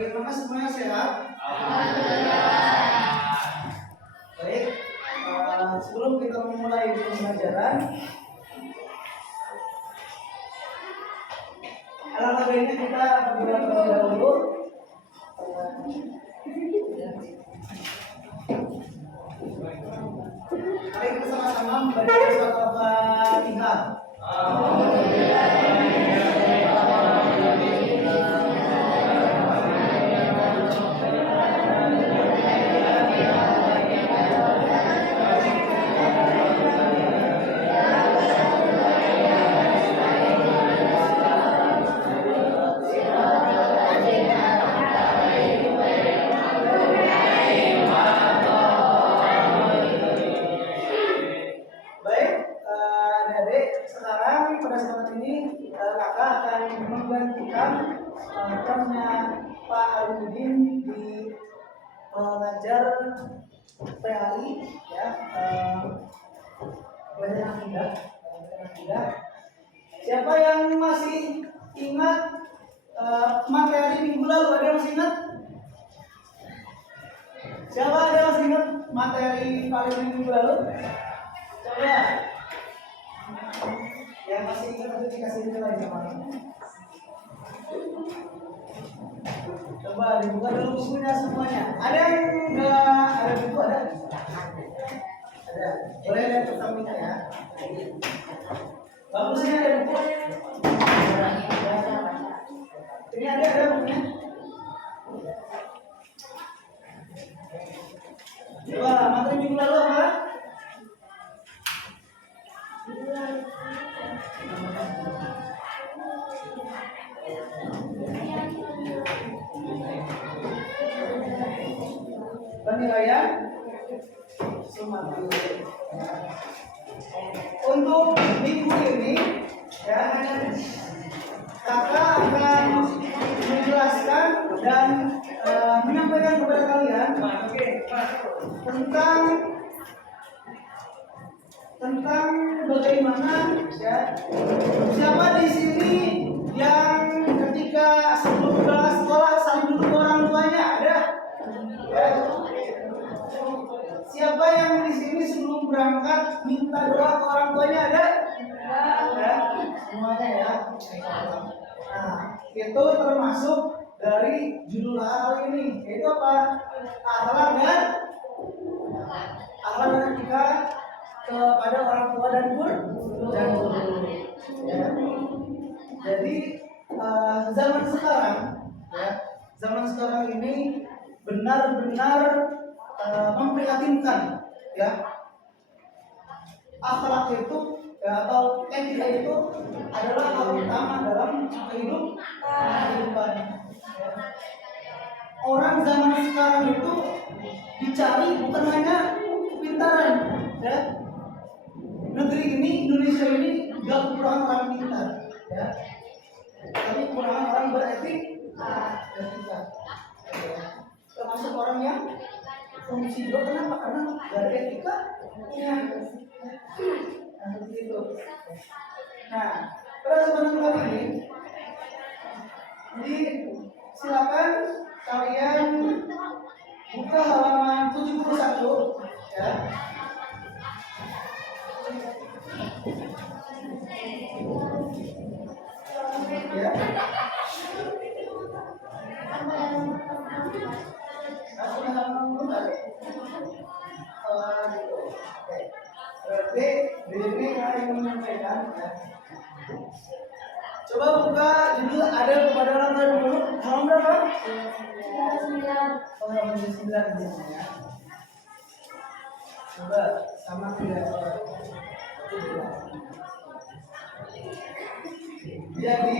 Bagaimana semuanya sehat? Baik, sebelum kita memulai pembelajaran, alangkah baiknya kita berdoa terlebih dahulu. Mari kita sama-sama membaca surat Al-Fatihah. Pak Aludin di pengajar PAI ya, pelajaran akidah. Siapa yang masih ingat materi minggu lalu? Ada yang masih ingat? Siapa ada yang masih ingat materi paling minggu lalu? Coba yang masih ingat nanti dikasih nilai sama. Coba dibuka dulu bukunya semuanya. Ada yang enggak ada buku? Ada? Ada. Boleh lihat pertamanya ya. Bagusnya ada buku. Ini ada bukunya. Coba materi minggu lalu apa? Penilaian sumatif. Untuk minggu ini ya, kakak akan menjelaskan dan menyampaikan kepada kalian tentang bagaimana ya, siapa di sini yang ketika sebelum berangkat sekolah saling duduk orang tuanya. Ada? Ya. Siapa yang di sini sebelum berangkat minta doa ke orang tuanya? Ada? Ya, semuanya ya. Nah, itu termasuk dari judul hal ini, yaitu apa? Akhlak dan etika kepada orang tua dan guru. Ya. Jadi zaman sekarang ini benar-benar memprihatinkan ya. Akhlak itu ya, atau etika itu adalah hal utama dalam kehidupan ya. Orang zaman sekarang itu dicari bukan hanya kepintaran ya. Negeri ini, Indonesia ini gak kekurangan orang pintar ya, tapi kekurangan orang beretika. Termasuk orang yang fungsi dua. Kenapa? Karena dari etika ya. Nah, seperti itu. Nah, pada kesempatan kali ini, jadi silakan kalian buka halaman 71 ya. Ya. Berarti di sini kalian menyampaikan ya. Coba buka judul ada kepada orang tua dulu. Halaman berapa? 9. Halaman 9 di sini ya. Coba sama tidak. Jadi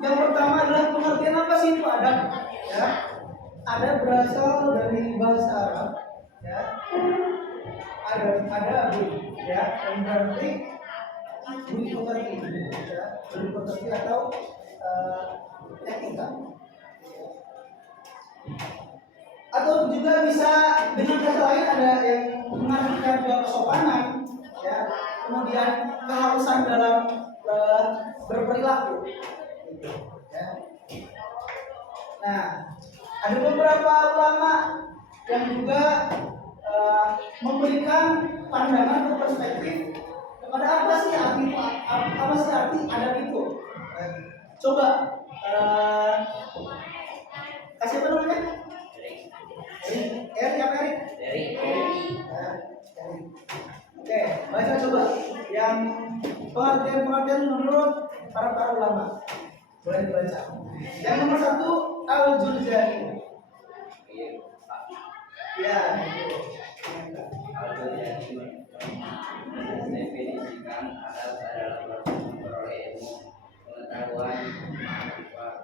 yang pertama adalah pengertian apa sih itu adab ya. Adab berasal dari bahasa Arab ya. Ada abu ya, yang berarti berpekerti ya, atau etika. Atau juga bisa dengan kata lain ada yang mengartikan juga kesopanan ya, kemudian keharusan dalam berperilaku. Ya. Nah, ada beberapa ulama yang juga memberikan pandangan atau perspektif kepada apa sih arti adab itu. Coba kasih apa namanya? Erik. Oke, baca coba yang pengertian menurut para ulama. Boleh dibaca. Yang nomor 1 Al-Jurjani. Ya, Al-Jurjani mendefinisikan adab adalah memperoleh ilmu, pengetahuan, ma'rifat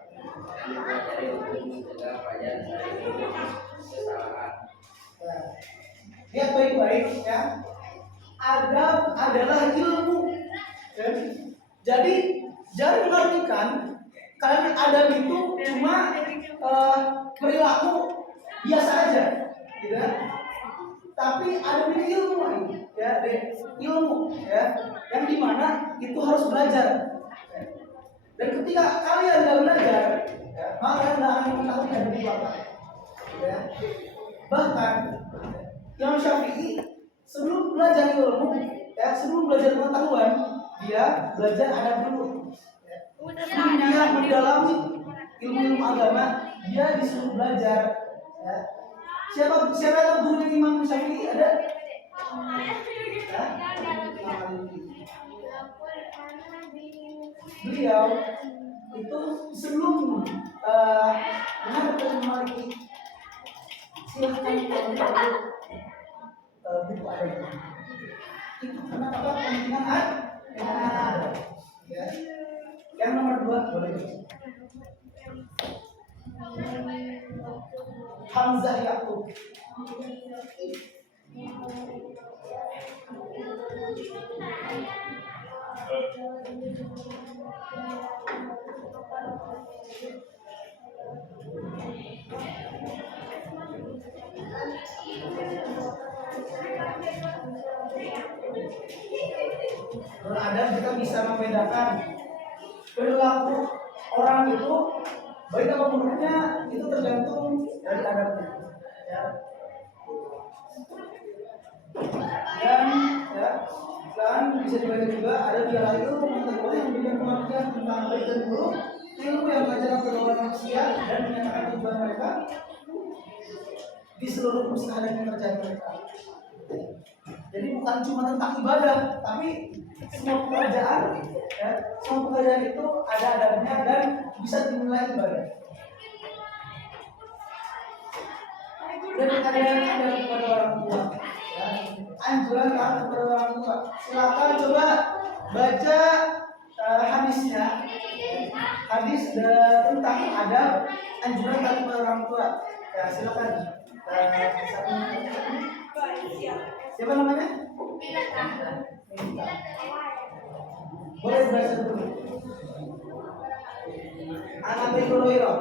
yang dipelajari untuk mencegah pelajaran dari kesalahan. Lihat baik-baik ya. Adab adalah ilmu. Ya. Jadi jangan mengartikan karena adab itu cuma perilaku biasa aja, gitu ya. Tapi adab ini ilmu, ya, ilmu, ya, yang dimana itu harus belajar. Dan ketika kalian nggak belajar, ya, maka kalian nggak akan mengetahui adab itu apa. Ya. Bahkan Imam Syafi'i sebelum belajar ilmu, ya, sebelum belajar pengetahuan, dia belajar adab dulu. Sebelum dia mendalami ilmu agama, dia disuruh belajar. Ya. Siapa yang guru Imam Syafi'i ada? Beliau itu sebelum menghadap Maliki, silahkan buku adab itu karena apa? Pentingnya ada. Ya. Yang nomor 2 boleh. Hamzah Yaqub. Kalau ada kita bisa membedakan perilaku orang itu baik apa buruknya itu tergantung dari adabnya. Ya. Dan bisa dibaca juga ada biara itu pengetahuan yang memberikan pengertian tentang baik dan buruk, ilmu yang mengajarkan pergaulan manusia dan menyatakan tujuan mereka di seluruh usaha dan pekerjaan mereka. Jadi bukan cuma tentang ibadah, tapi semua pekerjaan, ya, semua pekerjaan itu ada adabnya dan bisa dinilai ibadah. Dan ada kepada orang tua, ya, anjuran kepada orang tua. Silakan coba baca hadisnya, hadis tentang adab anjuran kepada orang tua. Ya, silakan. Siapa namanya? Boleh baca dulu. Anak Abi Hurairah.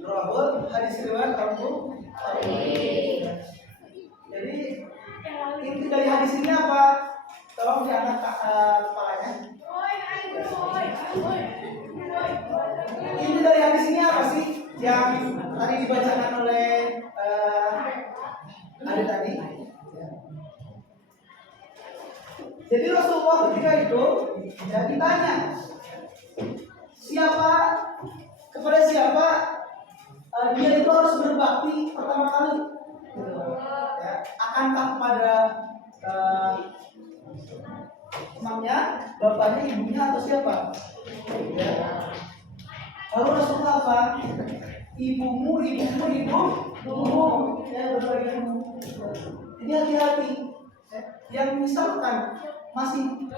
Rawat hadis riwayat Abu. Jadi inti dari hadis ini apa? Tolong diangkat kepalanya. Inti dari hadis ini apa sih yang tadi dibacakan oleh Ari tadi? Jadi Rasulullah ketika itu ya, ditanya kepada siapa dia itu harus berbakti pertama kali, ya, akan mentaatkankah kepada emaknya, bapaknya, ibunya atau siapa? Ya. Lalu Rasulullah apa? Ibumu. Ya, berbagai. Jadi hati-hati. Yang misalkan masih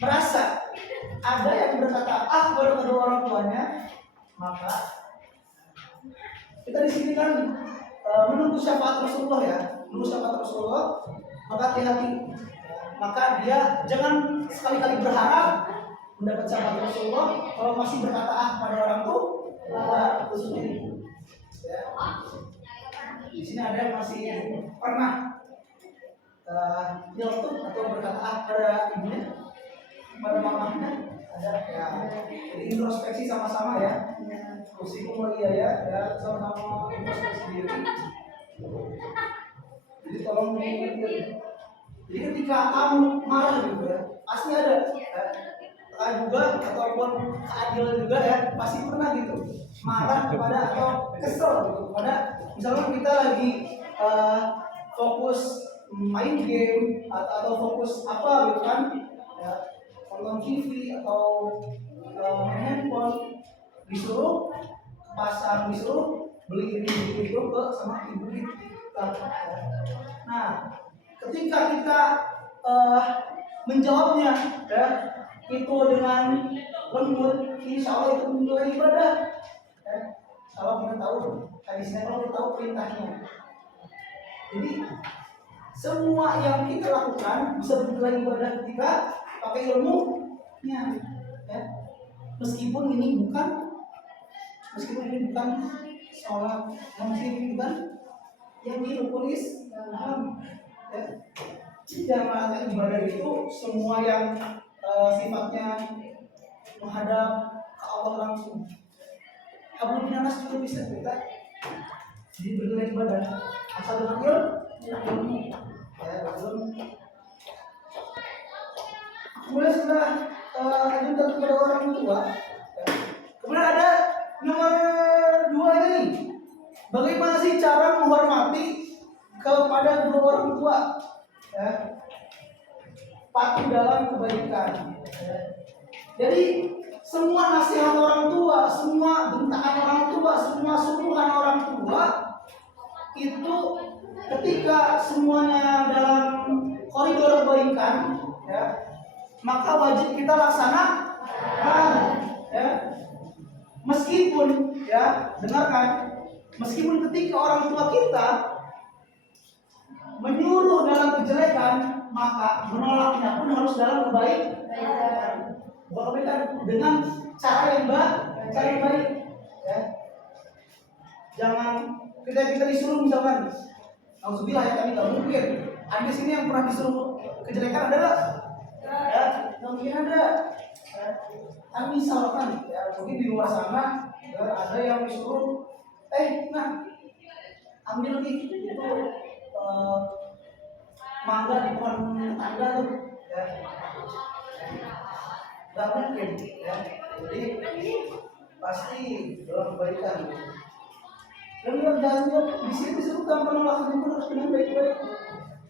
merasa ada yang berkata kepada kedua orang tuanya, maka kita di sini kan menunggu syafaat Rasulullah ya, maka hati-hati. Maka dia jangan sekali-kali berharap mendapat syafaat Rasulullah kalau masih berkata kepada orang tua khususnya ibu. Ya. Di sini ada yang masih pernah nyeletuk atau berkata pada ibunya, pada mamanya, ada ya. Jadi introspeksi sama-sama ya. Usikum ya, sama-sama introspeksi diri. Jadi tolong diingat. Jadi ketika kamu marah gitu ya, pasti ada juga ataupun keadilan juga ya, pasti pernah gitu marah kepada atau kesel gitu kepada, misalnya kita lagi fokus main game atau fokus apa gitu kan ya, nonton TV atau main handphone, disuruh beli ini itu ke sama ibu kita. Nah, ketika kita menjawabnya ya, itu dengan lembut, insya Allah itu menjadi ibadah ya. Kalau kita tahu hadisnya, kalau kita tahu perintahnya, jadi semua yang kita lakukan bisa menjadi ibadah ketika pakai ilmunya ya. Meskipun ini bukan sholat, mungkin bukan yang dirukun Islam ya. Jangan ibadah itu semua yang sifatnya menghadap ke Allah langsung. Hablum minanas juga bisa kita jadi bernilai ibadah asal dengan ilmu ya, belum. Kemudian setelah lanjut kepada orang tua ya. Kemudian ada nomor 2 ini, bagaimana sih cara menghormati kepada kedua orang tua ya, patuh dalam kebaikan ya. Jadi semua nasihat orang tua, semua bentakan orang tua, semua suruhan orang tua itu ketika semuanya dalam koridor kebaikan ya, maka wajib kita laksanakan ya. Meskipun ya, dengarkan, meskipun ketika orang tua kita menyuruh dalam kejelekan, maka menolaknya pun harus dalam kebaikan. Kebaikan dengan cara yang baik ya. Jangan kita disuruh misalkan, alhamdulillah ya, kami nggak mungkin ada di sini yang pernah disuruh kejelekan adalah ya, mungkin ada ya. Kami misalkan ya, mungkin di luar sana ya, ada yang disuruh nah ambil nih itu mangga di pohon tangga tuh ya, nggak mungkin ya. Jadi pasti dalam kebaikan. Dan yang jangan di sini disebutkan penolakan itu harus dengan baik-baik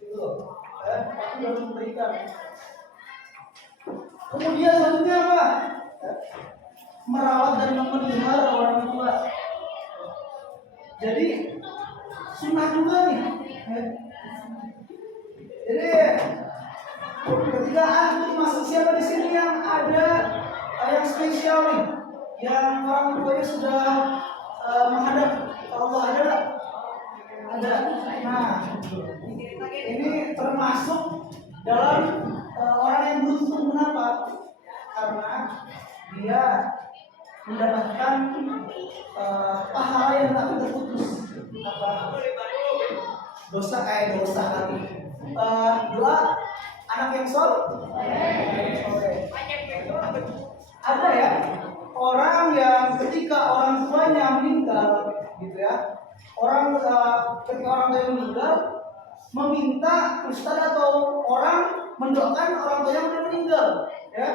gitu loh ya, pasti dalam kebaikan. Kemudian selanjutnya apa? Merawat dan memelihara orang tua. Jadi sunnah juga nih ya. Jadi ketika antum masuk, siapa di sini yang ada yang spesial nih, yang orang tuanya sudah menghadap Allah, ada nggak? Ada. Nah, ini termasuk dalam orang yang beruntung. Kenapa? Karena dia mendapatkan pahala yang tak terputus. Apa? Dosa lagi. Dua anak yang soleh. Ada ya orang yang ketika orang tuanya meninggal, gitu ya. Ketika orang tuanya meninggal, meminta ustaz atau orang mendoakan orang tua yang sudah meninggal, ya.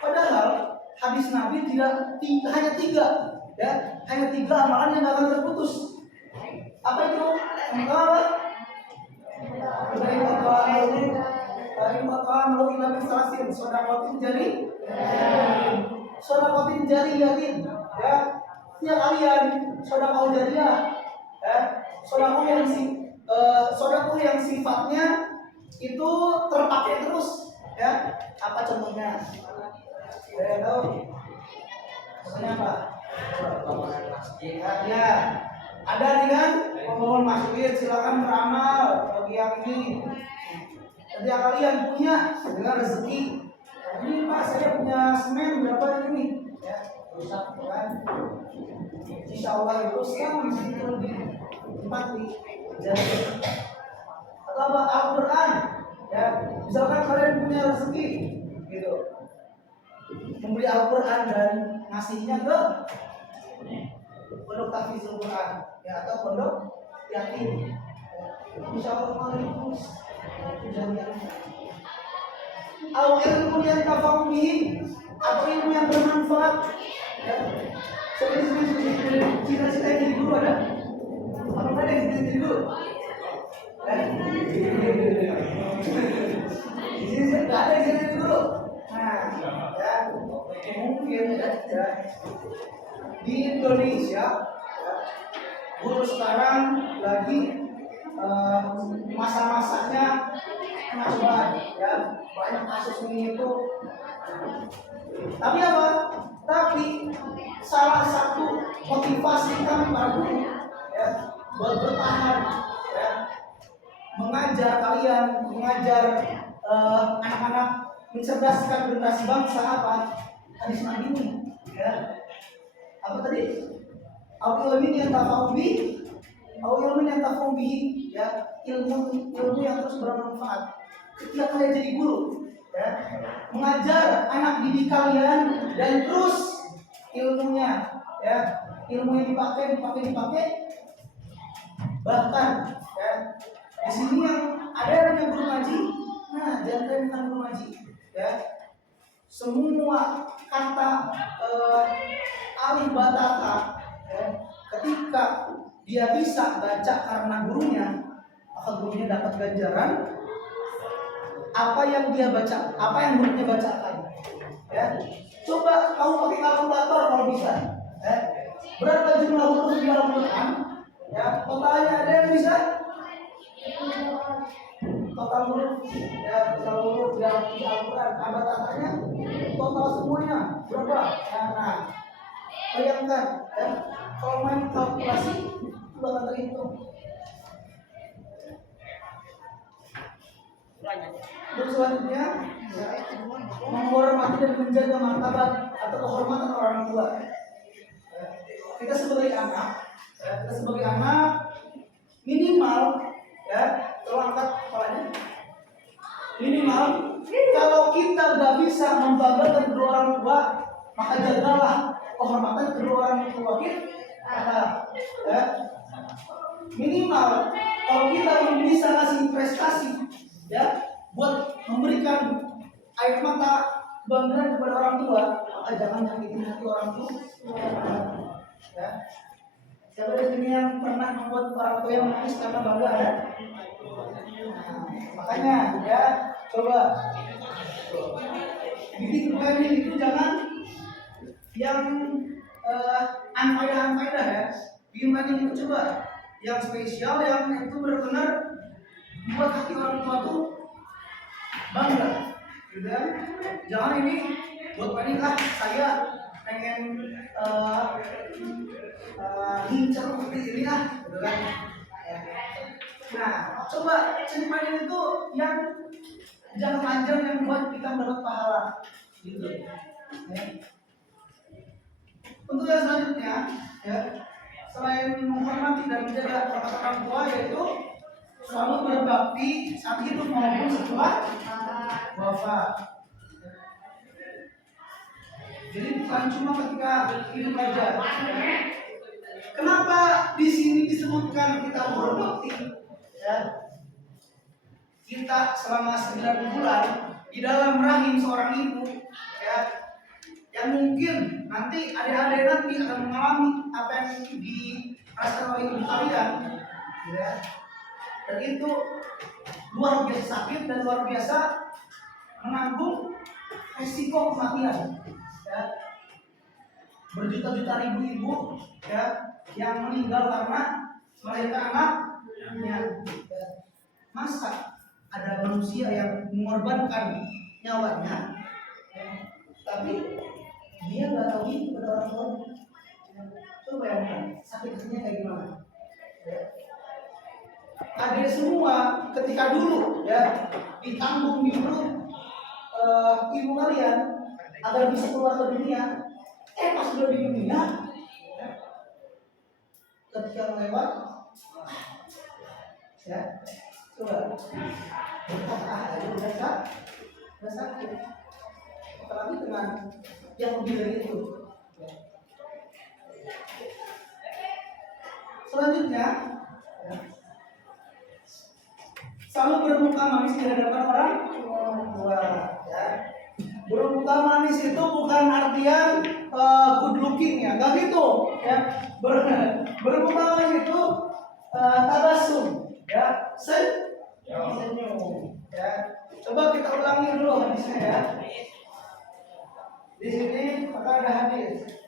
Padahal hadis Nabi hanya tiga amalan yang akan terputus. Apa itu? Pertama, amalu illa min salasin shadaqatin jariyatin. Ya, setiap kalian sedekah jariyah, ya, sedekah yang sifatnya itu terpakai terus, ya. Apa contohnya? Saya tahu. Contohnya apa? Bangunan masjid. Ya, ada nih kan pembangun masjid, silakan beramal bagi yang ini. Ketika kalian punya dengan rezeki, ini Pak saya punya semen berapa ini? Ya, rusak kan? Insya Allah itu sekarang bisa turun di tempat di jadi. Atau apa Al-Quran? Ya, misalkan kalian punya rezeki, gitu, membeli Al-Quran dan ngasihnya ke pondok tahfizul Quran, ya, atau pondok yatim. Insya Allah kalian itu jaminan. Al ilmu yang tafau bihi, atau ilmu yang bermanfaat. Ya. Seperti cita-cita yang jadi guru ada? Apa ada yang jadi guru? Di sini saya nggak ada yang jadi guru. Nah, ya mungkin ya di Indonesia, ya, guru sekarang lagi masa-masanya kena cobaan, ya, banyak kasus ini itu. Tapi apa? Tapi salah satu motivasi kami para guru, ya, buat bertahan, ya, mengajar kalian, mengajar anak-anak, mencerdaskan generasi bangsa apa? Hadis Nabi ini, ya. Apa tadi? Ilmu yang tafau bihi, ya, ilmu yang terus bermanfaat. Ketika kalian jadi guru, ya, mengajar anak didik kalian dan terus ilmunya, ya, ilmu yang dipakai, bahkan, ya, di sini yang ada yang punya guru ngaji, nah jangan kalian bukan guru ngaji, ya, semua kata alif batata, ya, ketika dia bisa baca karena gurunya, maka gurunya dapat ganjaran apa yang dia baca, apa yang gurunya bacakan. Ya, coba kamu pakai kalkulator kalau bisa. Ya, berapa jumlah huruf di dalam Quran? Ya, totalnya ada yang bisa? Total huruf, ya, total huruf di Al-Quran, abad-abadnya, total semuanya berapa? Ya, nah, bayangkan, ya, kalau main kalkulasi itu bakal terhitung. Terus selanjutnya, ya, menghormati dan menjaga martabat atau kehormatan orang tua. Ya, kita sebagai anak, minimal, ya, tolong angkat kepalanya. Minimal, kalau kita nggak bisa membanggakan kedua orang tua, maka jagalah kehormatan kedua orang tua kita. Ya. Minimal, kalau kita belum bisa ngasih prestasi, ya, buat memberikan air mata kebanggaan kepada orang tua, maka jangan nyakitin hati orang tua. Ya. Siapa di sini yang pernah membuat orang tua yang menangis karena bangga ada? Nah, makanya, ya, coba didik planning itu jangan yang unfaedah ya. Bikin planning itu coba yang spesial, yang itu benar-benar membuat hati orang tua tuh bangga, gitu kan? Jangan ini buat planning saya pengen ngincer seperti ini gitu kan? Nah, coba planning itu yang jangka panjang yang buat kita mendapat pahala, gitu. Ya. Untuk yang selanjutnya, ya, selain menghormati dan menjaga kehormatan orang tua, yaitu selalu berbakti saat hidup maupun setelah wafat. Jadi bukan cuma ketika hidup aja. Kenapa di sini disebutkan kita berbakti? Ya. Kita selama 9 bulan di dalam rahim seorang ibu, ya, yang mungkin nanti adik-adik nanti akan mengalami apa yang dirasakan oleh ibu kalian, ya. Dan itu luar biasa sakit dan luar biasa menanggung resiko kematian. Ya. Berjuta-juta ribu ibu ya yang meninggal karena melahirkan anaknya. Ya. Masa ada manusia yang mengorbankan nyawanya, ya, tapi dia nggak tahu itu pada orang tuanya. Ya. Coba bayangkan sakit hatinya kayak gimana. Ya. Adik semua ketika dulu ya ditanggung di perut ibu kalian agar bisa keluar ke dunia. Pas sudah di dunia, ya, ketika lewat, ya, coba udah sakit, apalagi dengan yang lebih dari itu. Ya. Selanjutnya, ya, selalu bermuka manis di hadapan orang tua. Ya. Bermuka manis itu bukan artian good looking ya, nggak gitu ya. Bermuka manis itu tabasum ya, senyum ya. Coba kita ulangi dulu hadisnya ya. Di sini maka ada hadis.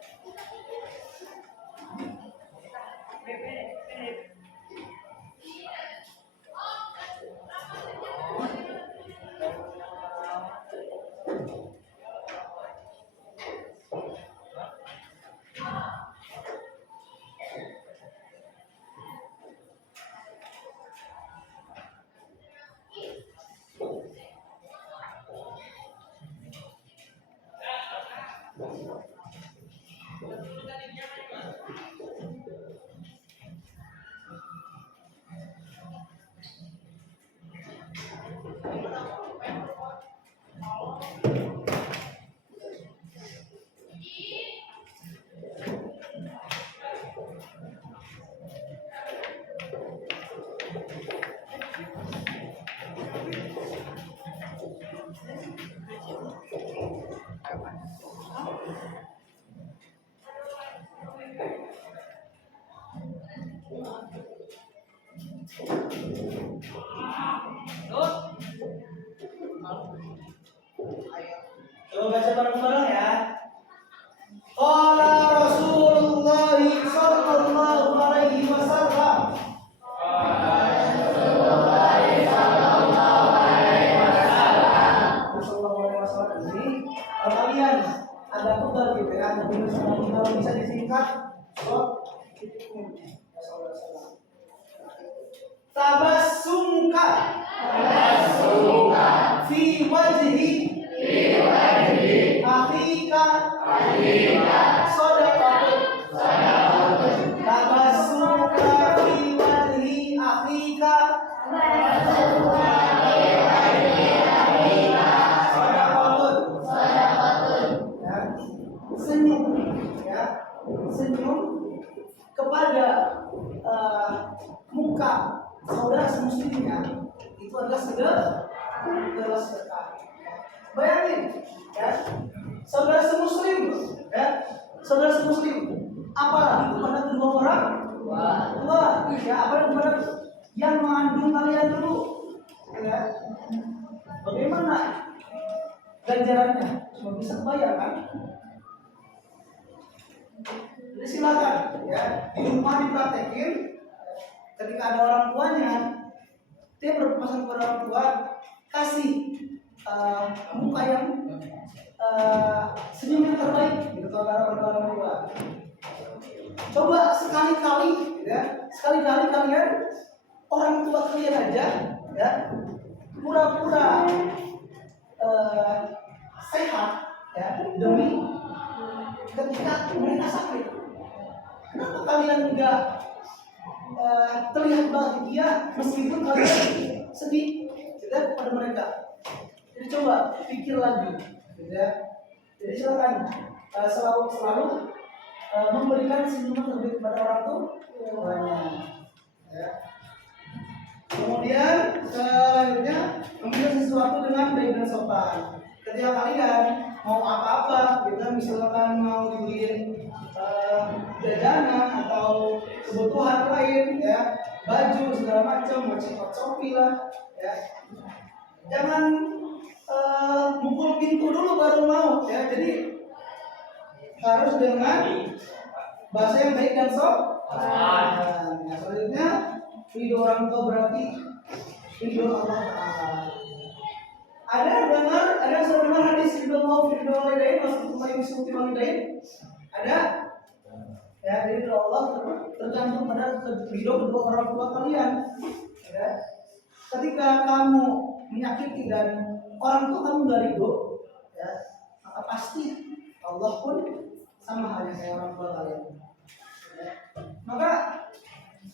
Coba baca bareng-bareng ya. Qala Rasulullah sallallahu alaihi wasallam. Ini kalau kalian ada pegal gitu ya, kalau bisa disingkat, tabassumka fi wajhi akhika shadaqatun. Tabassumka fi wajhi akhika shadaqatun. Ya. Senyum ya, senyum kepada muka saudara semuslimnya itu adalah sedekah. Bayangin ya, saudara semuslim ya, saudara semuslim apalagi kepada kedua orang tua ya, apalagi kepada yang mengandung kalian dulu ya. Bagaimana ganjarannya? Cuma bisa bayangkan. Jadi silakan ya, di rumah dipraktekin. Ketika ada orang tuanya, dia berpesan kepada orang tua, kasih muka yang senyum yang terbaik gitu kepada orang tua. Coba sekali-kali ya, sekali-kali kalian orang tua kalian aja ya pura-pura sehat ya demi ketika mereka sakit. Kenapa kalian enggak terlihat bahagia meskipun kalian sedih tidak kepada mereka? Jadi coba pikir lagi, gitu ya. Jadi silakan selalu memberikan senyuman terbaik kepada orang tuanya. Ya. Kemudian selanjutnya memberikan sesuatu dengan baik dan sopan. Ketika kalian mau apa-apa, kita misalkan mau dibeliin jajanan atau kebutuhan lain, ya, baju segala macam, Shopee lah, ya. Jangan mukul pintu dulu baru mau ya. Jadi harus dengan bahasa yang baik dan sopan. Nah, selanjutnya ridho orang tua berarti ridho Allah Ta'ala. Ada sebenarnya hadis ridho mau ridho walidain maksud kembali disuruh walidain ada ya. Jadi ridho Allah tergantung pada ridho kedua orang tua kalian ya. Ketika kamu menyakiti dan orang tua kamu gak ridho ya, maka pasti Allah pun sama halnya kayak orang tua kalian ya. Maka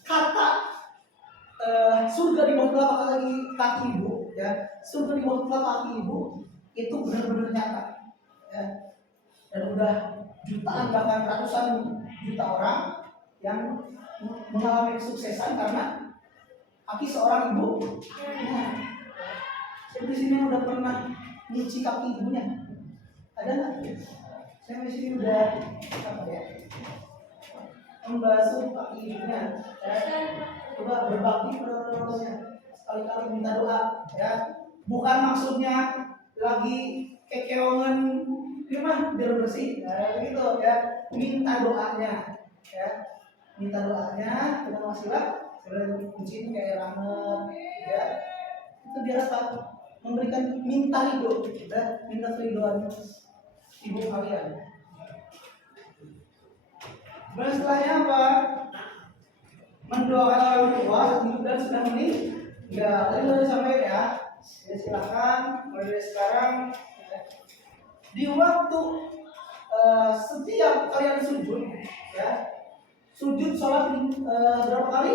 kata surga di bawah telapak kaki ibu ya, surga di bawah telapak kaki ibu itu benar-benar nyata ya. Dan udah jutaan bahkan ratusan juta orang yang mengalami kesuksesan karena kaki seorang ibu ya. Saya di sini udah pernah nyuci kaki ibunya, ada nggak? Saya di sini udah apa ya, membasuh kaki ibunya ya. Coba berbakti pada orang tuanya, sekali-kali minta doa ya. Bukan maksudnya lagi kekeongan gimana biar bersih ya, begitu ya. Minta doanya ya, minta doanya. Kita masihlah kucing kayak ranget ya, itu biar apa? Memberikan minta ridho ya, minta keridoan ibu kalian. Dan setelahnya apa? Mendoakan orang tua hidup dan sudah meninggal. Tadi sudah disampaikan ya. Ya silakan mulai dari sekarang ya. Di waktu setiap kalian sujud ya, sujud sholat berapa kali?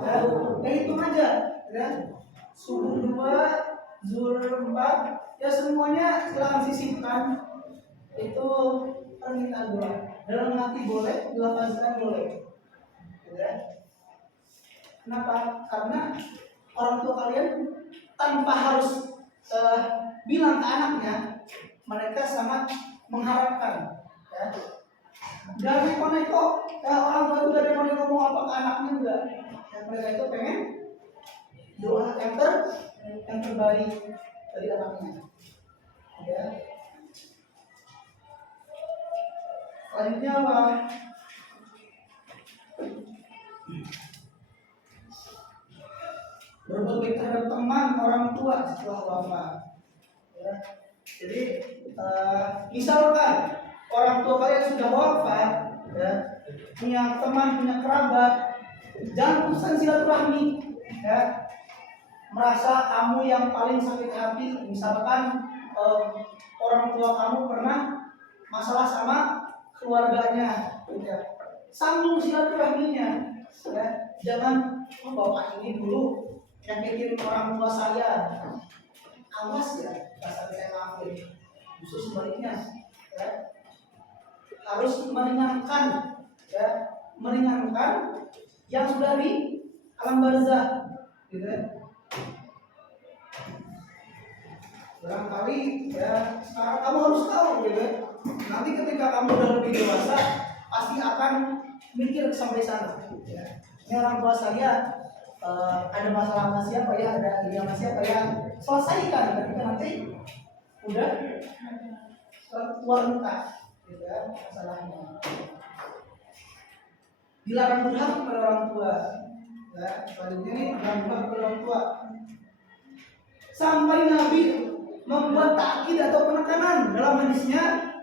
Ya hitung aja ya. Subuh 2, zuhur 4, ya semuanya silakan sisipkan. Itu permintaan doa. Dalam hati boleh, dilafazkan boleh. Ya. Kenapa? Karena orang tua kalian tanpa harus bilang ke anaknya, mereka sangat mengharapkan ya. Dan neko-neko ya, orang tua itu dari neko-neko mau apa ke anaknya enggak ya, mereka itu pengen doa yang terbaik dari anaknya ya. Selanjutnya apa? Berbuat baik terhadap teman orang tua setelah wafat ya. Jadi misalkan orang tua kalian sudah wafat ya, punya teman, punya kerabat, jangan putuskan silaturahmi ya. Merasa kamu yang paling sakit hati, misalkan orang tua kamu pernah masalah sama keluarganya ya. Sambung silaturahminya ya. Jangan bapak ini dulu nyakitin orang tua saya, awas ya, bahasa saya maafin. Justru sebaliknya ya, harus meringankan ya, meringankan yang sudah di alam barzah gitu ya. Barangkali ya sekarang kamu harus tahu gitu ya. Nanti ketika kamu udah lebih dewasa pasti akan mikir sampai sana ya. Ini orang tua saya ada masalah sama siapa ya, ada ini sama siapa ya, selesaikan ketika nanti udah tua renta gitu ya masalahnya. Dilarang durhaka kepada orang tua ya. Selanjutnya ini dilarang durhaka kepada orang tua. Sampai Nabi membuat takkid atau penekanan dalam hadisnya,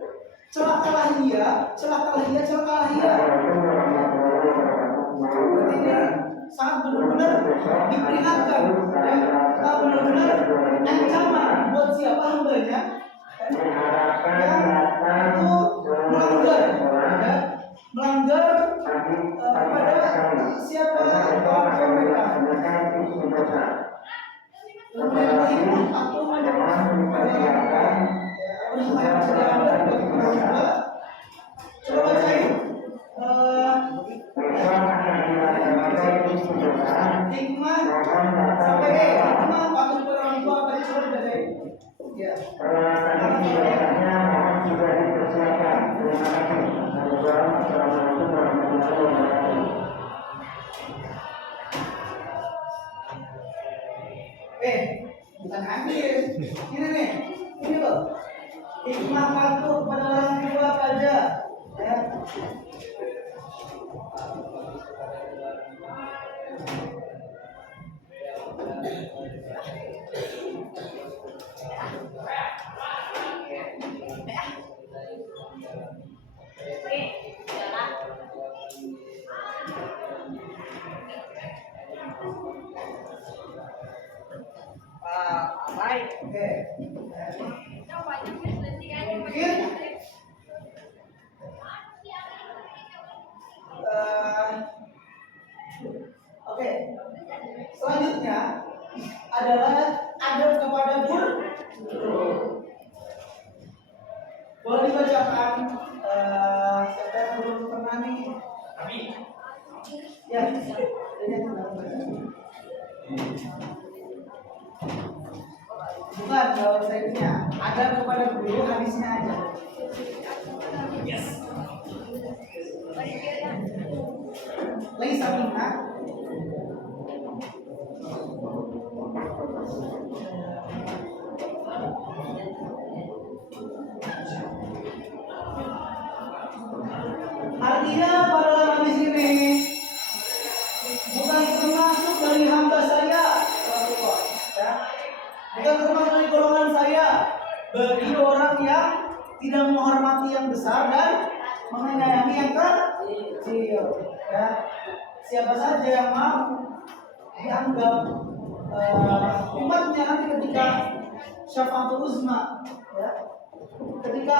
celakalah ia, celakalah ia, celakalah ia. Berarti ini sangat benar-benar diperingatkan ya, benar-benar ancaman buat siapa hambanya yang itu melanggar ya, melanggar kepada siapa orang mereka. Kemudian aku ada coba bacain hikmah sampai hikmah patuh kepada orang tua tadi coba dibacain ya. Sudah dipersiapkan. Terima kasih. Assalamualaikum warahmatullahi wabarakatuh. bukan hadir. Ini nih, ini loh. Hikmah patuh pada orang tua aja. Ya. Baik. Oke. Mungkin oke. Selanjutnya adalah adab kepada guru. Boleh dibacakan siapa yang belum pernah nih? Kami. Ya, ini yang sudah membaca. Bukan kalau saya adab kepada guru hadisnya aja. Yes. Laisa minna artinya pada hadis ini bukan termasuk dari hamba saya, Rasulullah, ya. Bukan termasuk dari golongan saya bagi orang yang tidak menghormati yang besar dan menyayangi yang kecil, ya. Siapa saja yang mau dianggap umatnya nanti ketika syafaatul uzma, ya, ketika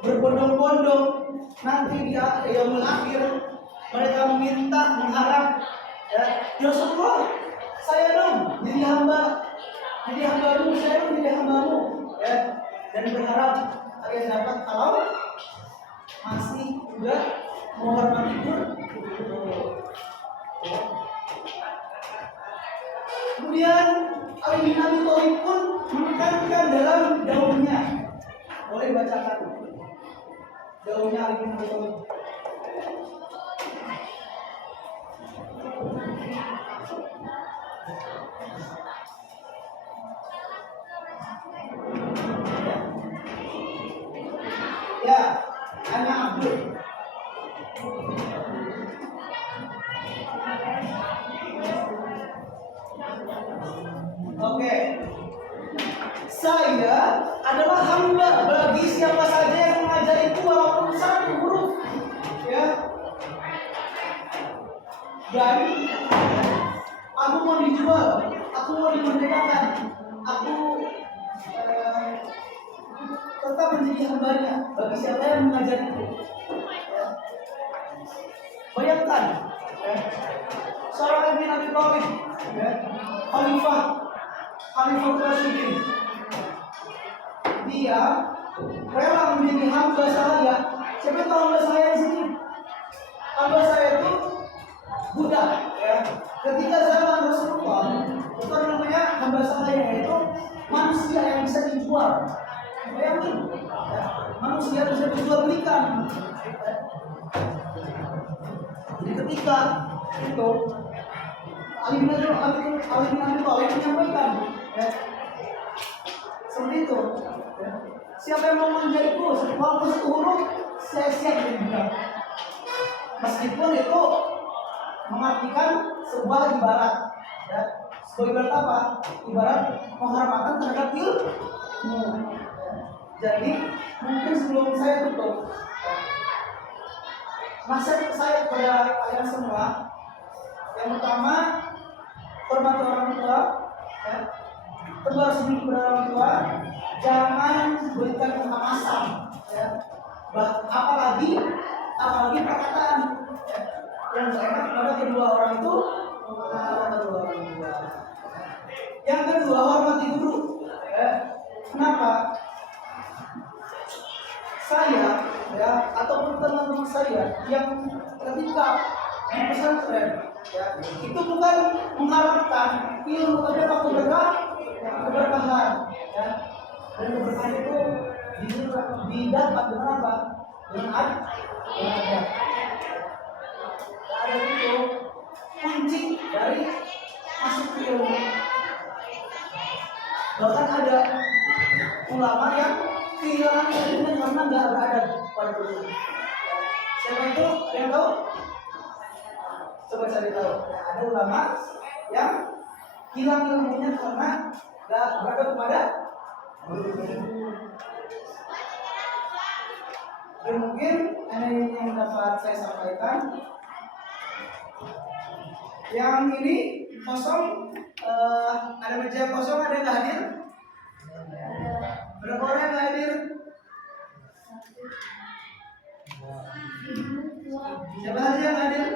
berbondong-bondong nanti di yaumul akhir mereka meminta mengharap, ya Rasulullah, saya dong jadi hambamu, saya dong jadi hambamu, ya, dan berharap kalian dapat kalau masih juga menghormati guru. Kemudian Ali bin Abi Thalib pun menekankan dalam daunnya. Boleh bacakan daunnya Ali bin Abi Thalib. Ya, anak Abdul. Oke. Saya adalah hamba bagi siapa saja yang mengajari itu walaupun satu huruf. Ya. Dan aku mau dijual, aku mau dimerdekakan, aku tetap menjadi hambanya bagi siapa yang mengajari itu. Ya. Bayangkan, ya, seorang Ali bin Abi Thalib, ya, Khalifah Rasyidin, dia rela menjadi hamba saya. Siapa tahu hamba saya di sini? Hamba saya itu budak, ya. Ketika zaman Rasulullah, itu namanya hamba saya itu manusia yang bisa dijual. Bayangin, ya, manusia bisa dijual belikan. Jadi ketika itu Ali bin Abi Thalib menyampaikan, ya, seperti itu, ya. Siapa yang mau menjadiku walaupun satu huruf, saya siap juga. Meskipun itu mengartikan sebuah ibarat, ya. Sebuah ibarat apa? Ibarat penghormatan terhadap ilmu, ya. Jadi mungkin sebelum saya tutup, ya, nasihat saya kepada kalian semua, yang pertama, hormati orang tua, ya. Kedua, harus kepada orang tua, jangan berikan kekerasan, ya. Apalagi perkataan, ya, yang tidak enak kepada kedua orang itu, kedua orang tua. Yang kedua, hormati guru, ya. Kenapa? Saya, ya, ataupun teman-teman saya yang ketika di pesantren, ya, itu bukan mengharapkan ilmu, tapi apa keberkahan, ya. Dan keberkahan itu didapat dengan apa? Dengan adab. Adab itu kunci dari masuk ke ilmu. ulama yang kehilangan ilmunya karena nggak berada pada guru. Siapa itu? Ada yang tahu? Coba cari tahu. Ada ulama yang hilang ilmunya karena nggak berada kepada guru. Dan mungkin ini yang dapat saya sampaikan. Yang ini kosong, ada meja kosong, ada yang nggak hadir? Berapa orang yang nggak hadir? Siapa saja yang hadir?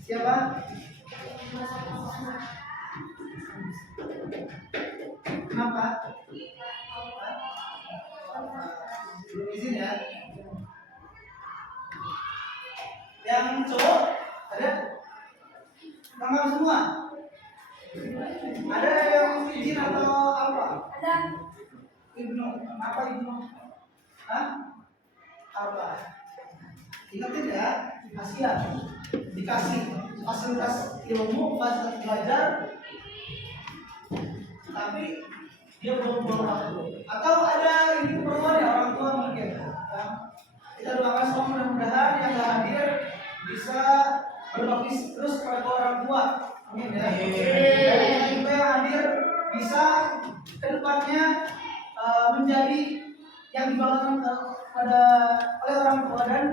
Siapa? Kenapa? Belum izin ya? Yang cowok ada? Lengkap semua? Ada yang izin atau apa? Ada. Ibnu, apa Ibnu? Hah? Apa? Ingatin ya, kasihan. Dikasih fasilitas ilmu, fasilitas belajar, tapi dia belum waktu. Atau ada ini keperluan ya orang tua mungkin. Ya. Kita doakan semua mudah-mudahan yang nggak hadir bisa berbakti terus kepada orang tua. Amin ya. Dan juga yang hadir bisa kedepannya menjadi yang dibanggakan kepada oleh orang tua dan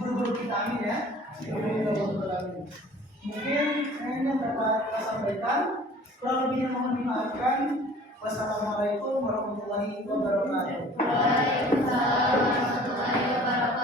guru-guru kita. Amin ya. Mungkin ini yang dapat kita sampaikan. Kurang lebihnya mohon dimaafkan. Wassalamualaikum warahmatullahi wabarakatuh. Waalaikumsalam warahmatullahi wabarakatuh.